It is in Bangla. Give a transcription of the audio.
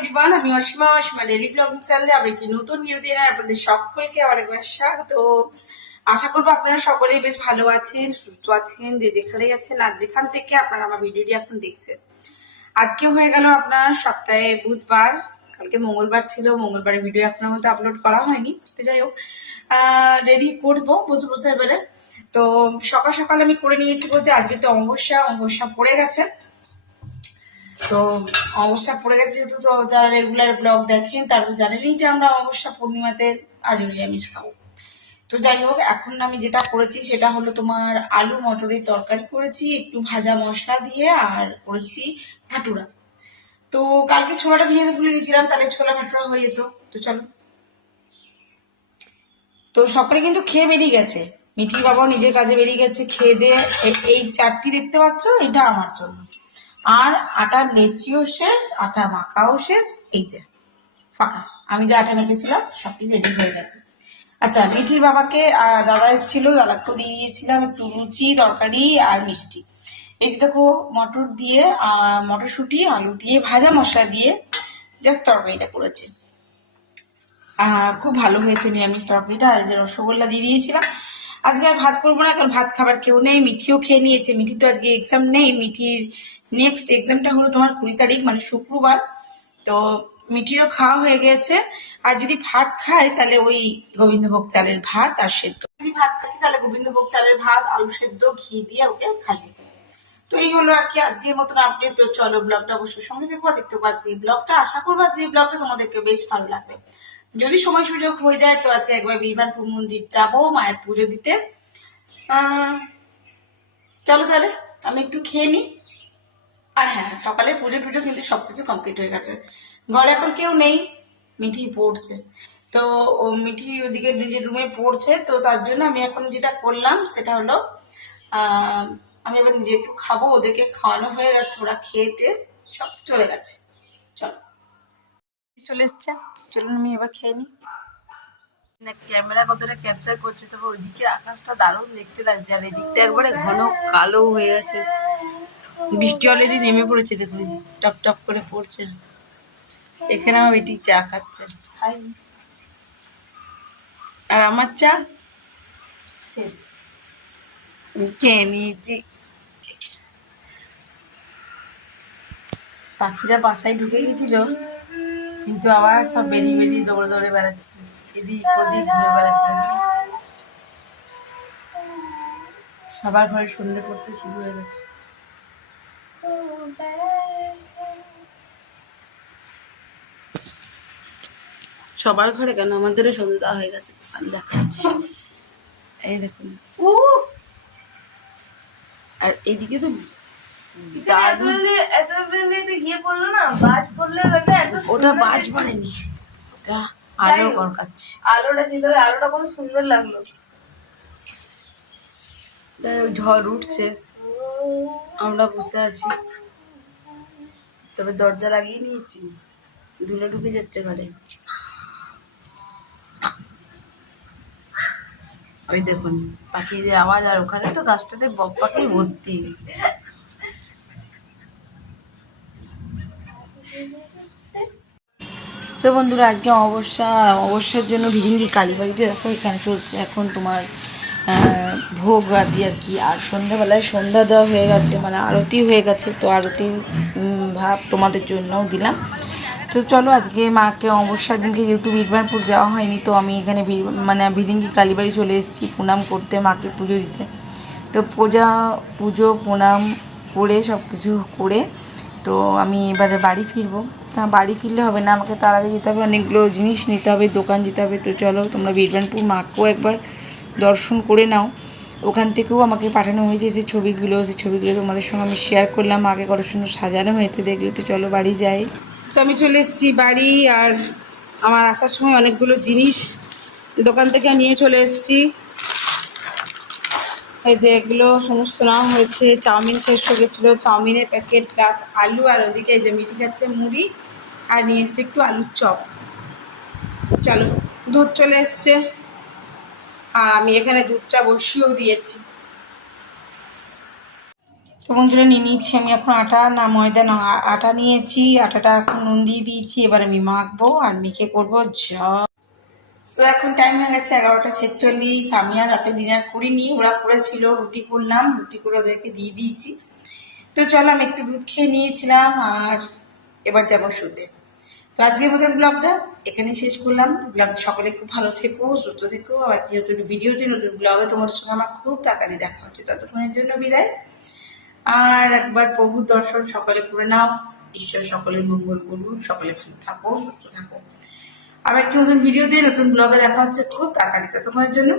এভরিওয়ান, আমি অসীমা ডেইলি ব্লগ চ্যানেলে আবার একটি নতুন ভিডিও দিয়ে আপনাদের সকলকে আবার একবার স্বাগত। আশা করবো আপনারা সকলেই বেশ ভালো আছেন, সুস্থ আছেন, যে যেখানেই আছেন আর যেখান থেকে আপনারা আমার ভিডিওটি এখন দেখছেন। আজকে হয়ে গেল আপনার সপ্তাহে বুধবার, কালকে মঙ্গলবার ছিল, মঙ্গলবারের ভিডিও এখনোর মধ্যে আপলোড করা হয়নি। তো যাই হোক, রেডি করবো বসে বসে এবারে। তো সকাল সকাল আমি করে নিয়েছি বলতে আজকে তো অমাবস্যা পড়ে গেছে। তো অমাবস্যা পড়ে গেছে যেহেতু, তো যারা রেগুলার ব্লগ দেখেন তারা তো জানেনই যে আমরা অমাবস্যা পূর্ণিমাতে আজ নিরামিষ খাবো। তো যাই হোক, এখন আমি যেটা করেছি সেটা হলো তোমার আলু মটরের তরকারি করেছি একটু ভাজা মশলা দিয়ে, আর করেছি ভাটুরা। তো কালকে ছোলাটা ভিজাতে ভুলে গেছিলাম, তাহলে ছোলা ভাটুরা হয়ে যেত। তো চলো, তো সকালে কিন্তু খেয়ে বেরিয়ে গেছে, মিঠির বাবাও নিজের কাজে বেরিয়ে গেছে খেয়ে দিয়ে। এই চারটি দেখতে পাচ্ছ, এটা আমার জন্য। আর আটার লেচিও শেষ, আটা মাখাও শেষ, এই যে ফাঁকা। আমি যে আটা মেখেছিলাম সবটি রেডি হয়ে গেছে। আচ্ছা, মিঠির বাবাকে দাদা এসেছিল, দাদাকেও দিয়ে দিয়েছিলাম একটু লুচি তরকারি আর মিষ্টি। এই যে দেখো, মটর দিয়ে মটরশুঁটি আলু দিয়ে ভাজা মশলা দিয়ে জাস্ট তরকারিটা করেছে। খুব ভালো হয়েছে নিরামিষ তরকারিটা। আর যে রসগোল্লা দিয়ে দিয়েছিলাম। আজকে আর ভাত করবো না, কারণ ভাত খাবার কেউ নেই, মিঠিও খেয়ে নিয়েছে। মিঠির তো আজকে এক্সাম নেই, মিঠির নেক্সট এক্সামটা হলো তোমার 20 তারিখ, মানে শুক্রবার। তো মিঠিরও খাওয়া হয়ে গেছে। আর যদি ভাত খায় তাহলে ওই গোবিন্দভোগ চালের ভাত আর সেদ্ধ, যদি ভাত খাই তাহলে গোবিন্দভোগ চালের ভাত আলু সেদ্ধ ঘি দিয়ে ওকে খাইয়ে। তো এই হলো আর কি আজকের মতন আপডেট। তো চলো, ব্লগটা অবশ্যই সঙ্গে দেখবো, দেখতে পাবো আজকে এই ব্লগটা। আশা করবো আজকে এই ব্লগটা তোমাদেরকে বেশ ভালো লাগবে। যদি সময় সুযোগ হয়ে যায় তো আজকে একবার বীরবানপুর মন্দির যাবো মায়ের পুজো দিতে। চলো তাহলে আমি একটু খেয়ে নিই। আর হ্যাঁ, সকালে পুজো টুজো কিন্তু সবকিছু কমপ্লিট হয়ে গেছে। ঘরে এখন কেউ নেই, মিঠি পড়ছে। তো ও মিঠি ওদিকে নিজের রুমে পড়ছে, তো তার জন্য আমি এখন যেটা করলাম সেটা হলো আমি এবার নিজে একটু খাবো। ওদেরকে খাওয়ানো হয়ে গেছে, ওরা খেতে সব চলে গেছে। চলো, চলে এসছে, চলুন আমি এবার খেয়ে নিই। না, ক্যামেরা কতটা ক্যাপচার করছে, তবে ওইদিকে আকাশটা দারুণ দেখতে লাগছে। আর এদিকটা একবারে ঘন কালো হয়ে গেছে, বৃষ্টি অলরেডি নেমে পড়েছে, দেখুন টপ টপ করে পড়ছে। এখানে আমার বেটি চা খাচ্ছে, আর আমার চা শেষ খেয়ে নিয়েছি। পাখিরা বাসায় ঢুকে গেছিল, কিন্তু আবার সব বেরিয়ে বেরিয়ে দৌড়ে দৌড়ে বেড়াচ্ছে, এদিক ওদিক ঘুরে বেড়াচ্ছে। সবার ঘরে সন্ধ্যে পড়তে শুরু হয়ে গেছে। সবার ঘরে কেন, আমাদেরও সন্ধ্যা হয়ে গেছে, আমি দেখাচ্ছি। এই দেখুন, আর এইদিকে তো ওটা বাজ পড়েনি, ওটা আলো করকাচ্ছে। আলোটা ছিল, আলোটা কত সুন্দর লাগলো। ঝড় উঠছে, আমরা বসে আছি, তবে দরজা লাগিয়ে নিয়েছি, ধুলো ঢুকে যাচ্ছে ঘরে। ওই দেখুন পাখির আওয়াজ, আর ওখানে তো গাছটাতে বক পাখি ভর্তি। সো বন্ধুরা, আজকে অমাবস্যার জন্য ভিজিঙ্গি কালীবাড়িতে দেখো এখানে চলছে এখন তোমার ভোগ আদি আর কি। আর সন্ধ্যাবেলায় সন্ধ্যা দেওয়া হয়ে গেছে, মানে আরতি হয়ে গেছে। তো আরতি ভাব তোমাদের জন্যও দিলাম। তো চলো, আজকে মাকে অমাবস্যার দিনকে যেহেতু বীরবানপুর যাওয়া হয়নি, তো আমি এখানে ভিরিঙ্গি কালীবাড়ি চলে এসেছি প্রণাম করতে, মাকে পুজো দিতে। তো পুজো প্রণাম করে সব কিছু করে তো আমি এবারে বাড়ি ফিরবো। তা বাড়ি ফিরলে হবে না, আমাকে তার আগে যেতে হবে, অনেকগুলো জিনিস নিতে হবে, দোকান যেতে হবে। তো চলো, তোমরা বীরবানপুর মাকেও একবার দর্শন করে নাও। ওখান থেকেও আমাকে পাঠানো হয়েছে সেই ছবিগুলো তোমাদের সঙ্গে আমি শেয়ার করলাম। আগে কত সুন্দর সাজানো হয়েছে দেখলে। তো চলো বাড়ি যাই। সো আমি চলে এসেছি বাড়ি, আর আমার আসার সময় অনেকগুলো জিনিস দোকান থেকে নিয়ে চলে এসেছি। এই যে এগুলো সমস্ত নাম হয়েছে, চাউমিন শেষ হয়ে গেছিলো, চাউমিনের প্যাকেট প্লাস আলু, আর ওদিকে এই যে মিঠি খাচ্ছে মুড়ি, আর নিয়ে এসছে একটু আলুর চপ। চলো, দুধ চলে এসছে, আর আমি এখানে দুধটা বসিয়েও দিয়েছি। তো তো বন্ধুরা নিয়ে নিচ্ছি আমি এখন আটা, না ময়দা না, আটা নিয়েছি। আটাটা এখন নুন দিয়ে দিয়েছি, এবার আমি মাখবো আর মেখে করবো যা। তো এখন টাইম হয়ে গেছে 11টা 46। আমি আর রাতে ডিনার করিনি, ওরা করেছিল, রুটি করলাম, রুটি করে ওদেরকে দিয়ে দিয়েছি। তো চলো আমি একটু দুধ খেয়ে নিয়েছিলাম আর এবার যাবো শুতে। তো আজকের মতন ব্লগটা এখানেই শেষ করলাম। ব্লগ সকলে খুব ভালো থেকো, সুস্থ থেকো। আর একটি নতুন ভিডিওতে, নতুন ব্লগে তোমাদের সঙ্গে আমার খুব তাড়াতাড়ি দেখা হচ্ছে। ততক্ষণের জন্য বিদায়। আর একবার প্রভুর দর্শন সকলে করে নাও। ঈশ্বর সকলের মঙ্গল করুন, সকলে ভালো থাকো, সুস্থ থাকো। আবার একটি নতুন ভিডিওতে, নতুন ব্লগে দেখা হচ্ছে খুব তাড়াতাড়ি। ততক্ষণের জন্য